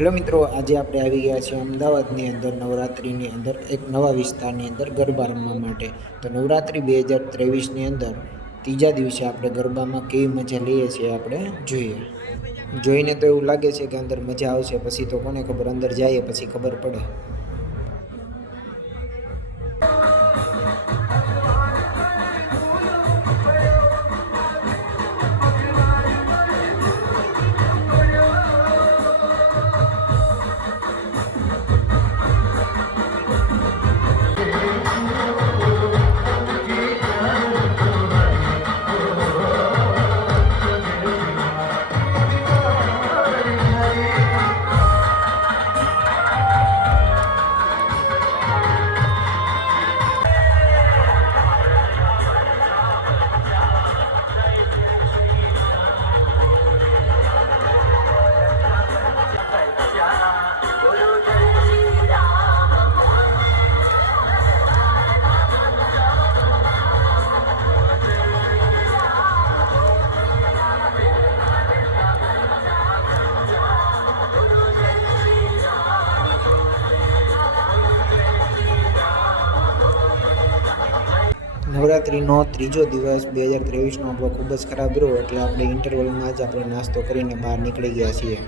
Hello મિત્રો, આજે આપણે આવી ગયા છીએ અમદાવાદની અંદર નવરાત્રિની અંદર એક નવા વિસ્તારની અંદર ગરબા રમવા માટે. તો નવરાત્રિ 2023ની અંદર ત્રીજા દિવસે આપણે ગરબામાં કેવી મજા લઈએ છીએ આપણે જોઈએ. જોઈને તો એવું લાગે છે કે અંદર મજા આવશે, પછી તો કોને ખબર, અંદર જઈએ પછી ખબર પડે. નવરાત્રિનો ત્રીજો દિવસ 2023નો આપણો ખૂબ જ ખરાબ રહ્યો, એટલે આપણે ઇન્ટરવલમાં જ આપણે નાસ્તો કરીને બહાર નીકળી ગયા છીએ.